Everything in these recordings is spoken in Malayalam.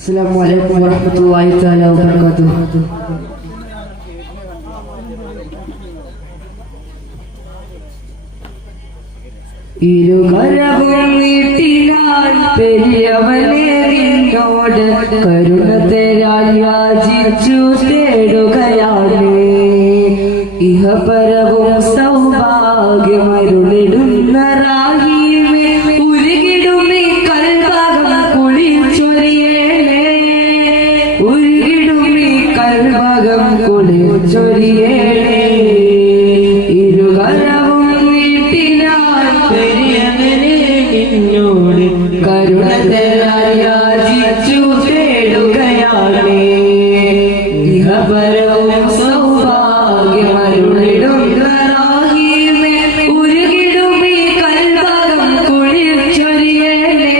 السلام عليكم ورحمة الله تعالى وبركاته ഇരുകരവും നീട്ടിനാൻ പെരിയവനെ നിന്നോട് കരുണ തരാൻ യാചിച്ചു തേടുകയാണ് ഇഹപരവും സൗഭാഗ്യമരുളിടുന്ന കൽഭാഗം കുളിച്ചൊരിയേണേ. ഇരുകരവും നിന്നോട് കരുണ തരാൻ യാചിച്ചു തേടുകയാണ്. ഇഹപരവും സൗഭാഗ്യമരുളിടുന്ന റാഹീമേ ഉരുകിടുമേ കൽഭാഗം കുളിർച്ചൊരിയേണേ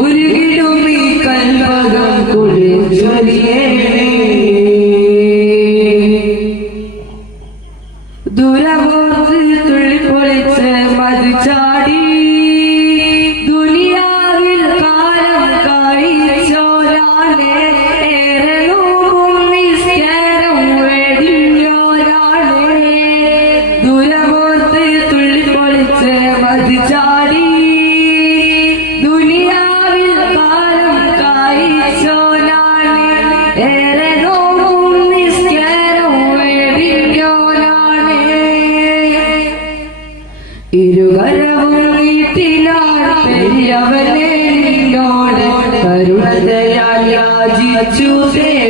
ഉരുകിടുമേ കൽഭാഗം കുളിർച്ചൊരിയേണേ കരുണതയാൽ യാചിച്ചു തേടുകയാണ്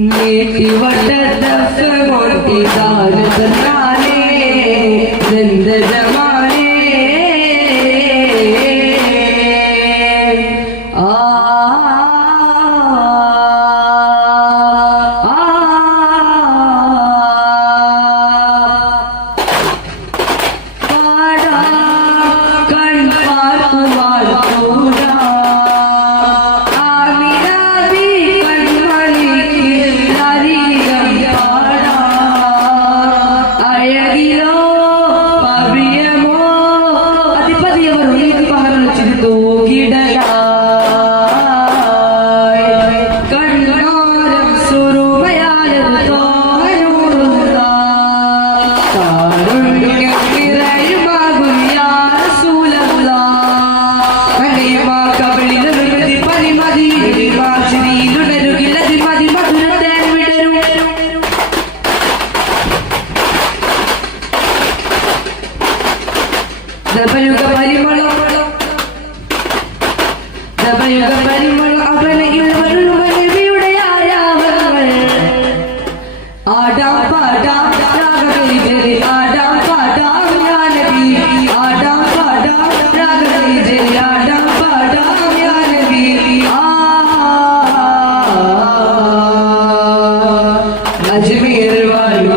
നീട്ടിവട്ട മോട്ടിതാന് തന്നാലേ എന്ത് ജമാനേ అడవిలో అభియమో అధిపతి ఎవరు నీకు పహరులు చిరుతూ Yeah. ദബയുഗ പരിമളം ദബയുഗ പരിമളം അവനയിൽ വരുന്ന നബിയുടെ ആരാവങ്ങൾ ആടാം പാടാം രാഗവൈജലി ആടാം പാടാം യാനബി ആടാം പാടാം രാഗവൈജലി ആടാം പാടാം യാനബി ആ അജ്മീർ വായു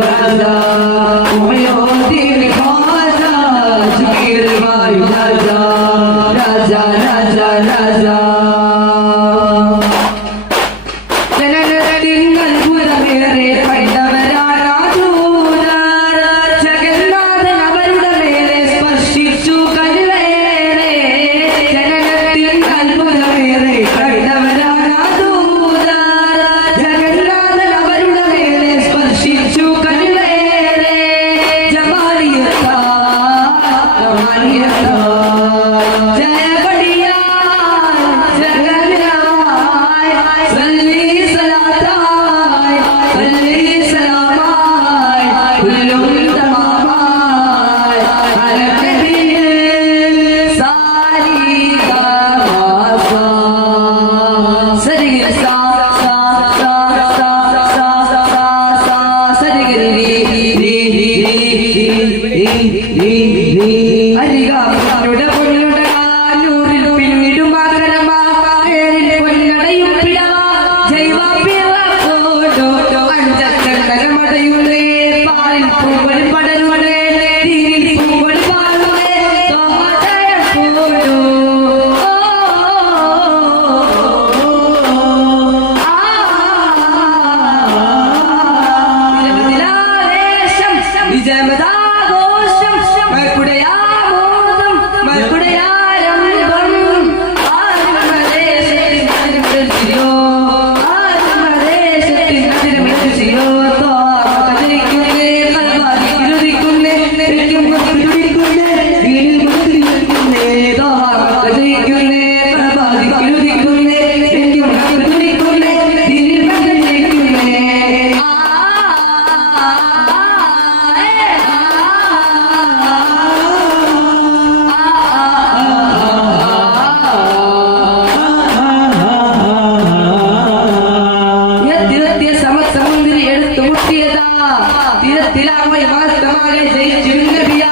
દિલાભાઈ વાત તમારે જય જિંદગી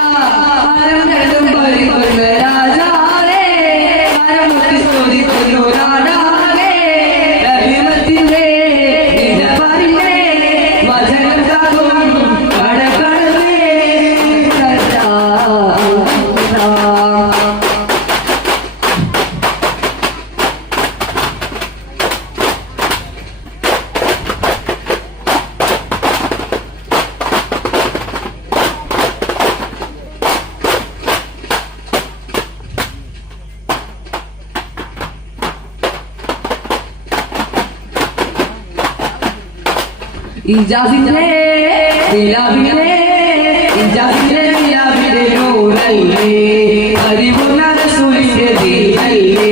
இஜாசிலே விழாவிலே இஜாசிலே விழாவிலே நோடல்லே அறிவு நட சுழிந்தது அல்லே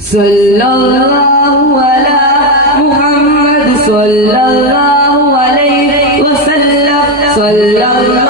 صلى الله على محمد صلى الله sallallahu